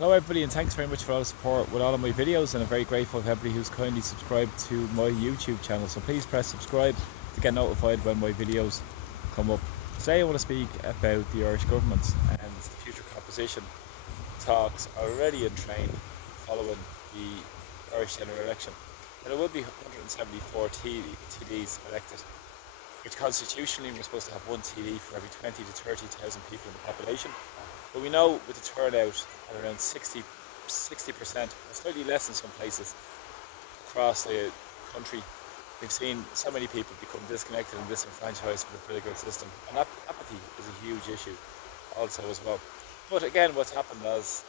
Hello everybody, and thanks very much for all the support with all of my videos, and I'm very grateful to everybody who's kindly subscribed to my YouTube channel. So please press subscribe to get notified when my videos come up. Today I want to speak about the Irish government and the future composition talks already in train following the Irish general election. And there will be 174 TDs elected, which constitutionally we're supposed to have one TD for every 20 to 30,000 people in the population. But we know with the turnout at around 60%, or slightly less in some places across the country, we've seen so many people become disconnected and disenfranchised from the political system. And apathy is a huge issue also as well. But again, what's happened is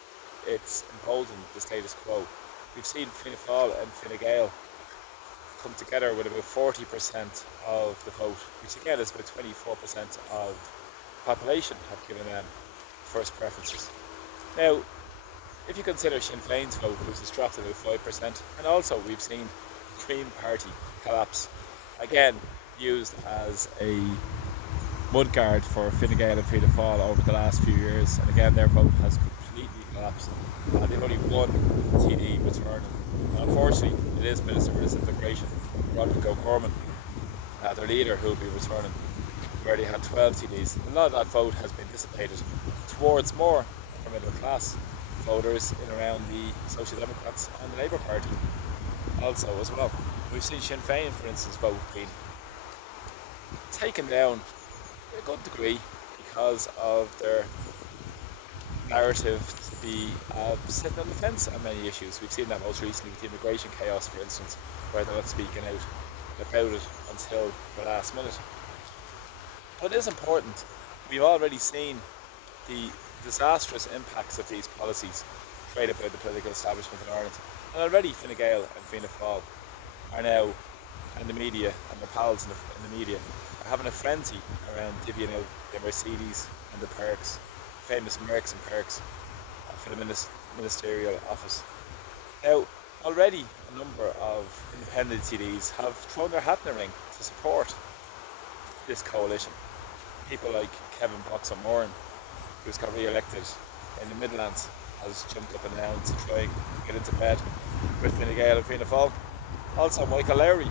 it's emboldened the status quo. We've seen Fianna Fáil and Fine Gael come together with about 40% of the vote, which again is about 24% of the population have given them first preferences. Now, if you consider Sinn Féin's vote, which has dropped to about 5%, and also we've seen the Green Party collapse, again used as a mudguard for Fine Gael and Fianna Fáil over the last few years, and again their vote has completely collapsed. They've only one TD returning. And unfortunately, it is Minister for Disintegration, Roderick O'Gorman, their leader, who will be returning, where they had 12 TDs. A lot of that vote has been dissipated towards more for middle class voters in around the Social Democrats and the Labour Party also as well. We've seen Sinn Féin, for instance, vote being taken down to a good degree because of their narrative to be sitting on the fence on many issues. We've seen that most recently with the immigration chaos, for instance, where they're not speaking out about it until the last minute. But it is important. We've already seen the disastrous impacts of these policies created by the political establishment in Ireland. And already Fine Gael and Fianna Fáil are now, and the media and their pals in the media, are having a frenzy around divvying out the Mercedes and the perks, famous Mercs and perks, for the ministerial office. Now, already a number of independent TDs have thrown their hat in the ring to support this coalition. People like Kevin Box Moran, who's got re-elected in the Midlands, has jumped up and down to try and get into bed with Fine Gael and Fianna Fáil. Also Michael Lowry,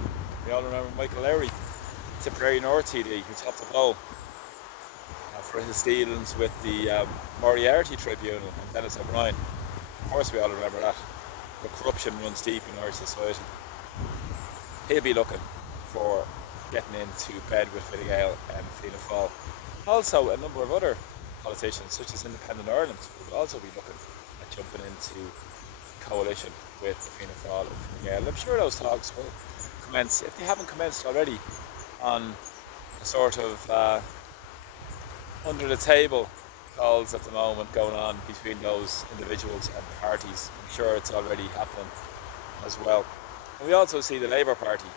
we all remember Michael Lowry, Tipperary North TD, who topped the poll for his dealings with the Moriarty Tribunal and Dennis O'Brien. Of course we all remember that. The corruption runs deep in Irish society. He'll be looking for getting into bed with Fine Gael and Fianna Fáil. Also, a number of other politicians, such as Independent Ireland, will also be looking at jumping into coalition with Fianna Fáil and Fine Gael. I'm sure those talks will commence, if they haven't commenced already, on a sort of under the table calls at the moment going on between those individuals and parties. I'm sure it's already happening as well. And we also see the Labour Party,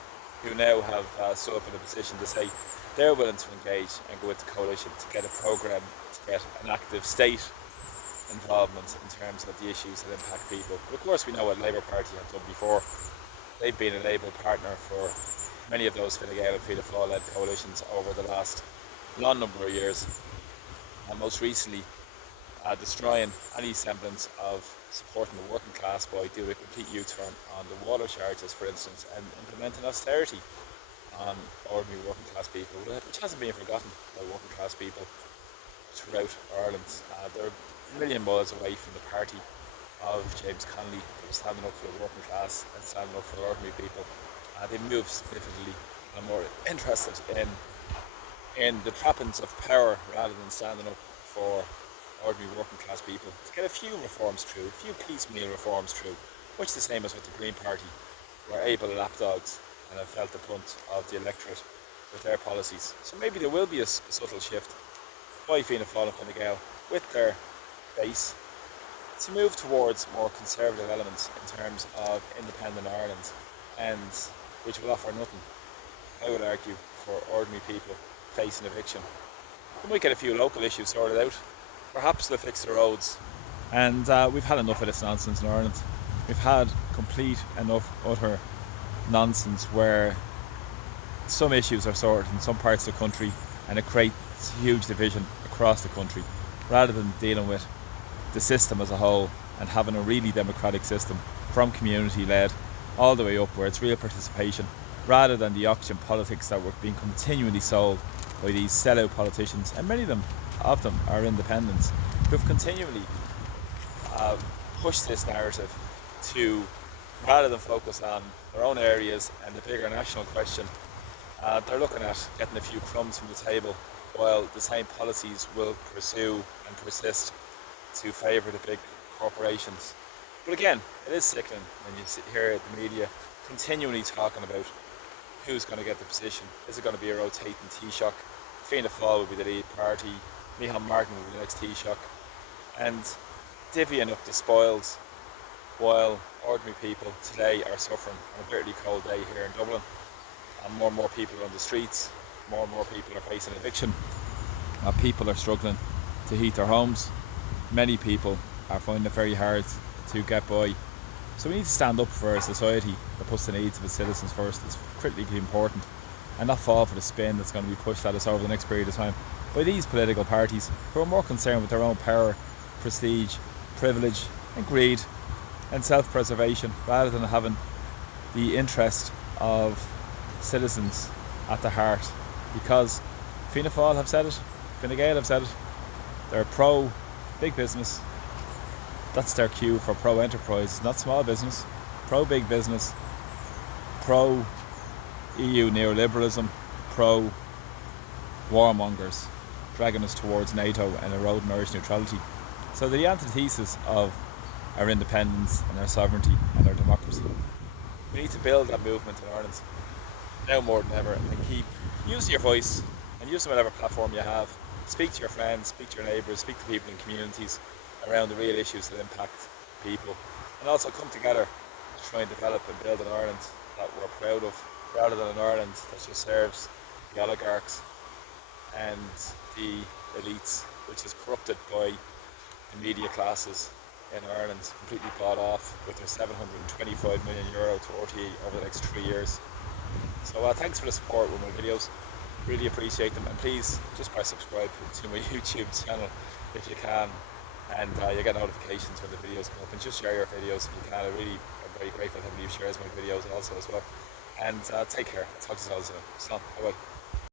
who now have stood up in a position to say they're willing to engage and go into coalition to get a programme to get an active state involvement in terms of the issues that impact people. But of course we know what the Labour Party have done before. They've been a Labour partner for many of those Fine Gael and Fianna Fáil led coalitions over the last long number of years, and most recently destroying any semblance of supporting the working class by doing a complete U-turn on the water charges, for instance, and implementing austerity on ordinary working class people, which hasn't been forgotten by working class people throughout Ireland. They're a million miles away from the party of James Connolly, that was standing up for the working class and standing up for ordinary people. They moved significantly and are more interested in the trappings of power rather than standing up for ordinary working class people to get a few reforms through, a few piecemeal reforms through, much the same as with the Green Party, who are able lapdogs and have felt the brunt of the electorate with their policies. So maybe there will be a subtle shift by Fianna Fáil and Fine Gael with their base to move towards more conservative elements in terms of independent Ireland, and which will offer nothing, I would argue, for ordinary people facing eviction. We might get a few local issues sorted out. Perhaps they'll fix the roads. And we've had enough of this nonsense in Ireland. We've had complete enough utter nonsense where some issues are sorted in some parts of the country and it creates huge division across the country rather than dealing with the system as a whole and having a really democratic system from community led all the way up where it's real participation rather than the auction politics that were being continually sold by these sellout politicians, and many of them are independents who have continually pushed this narrative to, rather than focus on their own areas and the bigger national question, they're looking at getting a few crumbs from the table while the same policies will pursue and persist to favour the big corporations. But again, it is sickening when you hear the media continually talking about who's going to get the position. Is it going to be a rotating Taoiseach? Fianna Fáil will be the lead party, Micheál Martin will be the next Taoiseach, and divvying up the spoils while ordinary people today are suffering on a bitterly cold day here in Dublin. And more people are on the streets, more and more people are facing eviction, and people are struggling to heat their homes. Many people are finding it very hard to get by. So we need to stand up for a society that puts the needs of its citizens first. It's critically important, and not fall for the spin that's going to be pushed at us over the next period of time by these political parties who are more concerned with their own power, prestige, privilege and greed and self-preservation rather than having the interest of citizens at the heart. Because Fianna Fáil have said it, Fine Gael have said it, they're pro big business. That's their cue for pro enterprise, not small business, pro big business, pro EU neoliberalism, pro warmongers, dragging us towards NATO and eroding Irish neutrality. So they're the antithesis of our independence and our sovereignty and our democracy. We need to build that movement in Ireland now more than ever, and keep using your voice and using whatever platform you have. Speak to your friends, speak to your neighbours, speak to people in communities around the real issues that impact people, and also come together to try and develop and build an Ireland that we're proud of, rather than an Ireland that just serves the oligarchs and the elites, which is corrupted by the media classes in Ireland, completely bought off with their €725 million to RTE over the next 3 years. So thanks for the support with my videos, really appreciate them, and please just press subscribe to my YouTube channel if you can, and you get notifications when the videos come up, and just share your videos if you can. I'm very grateful that everybody shares my videos also as well. And take care. Talk to you all soon. So, bye bye.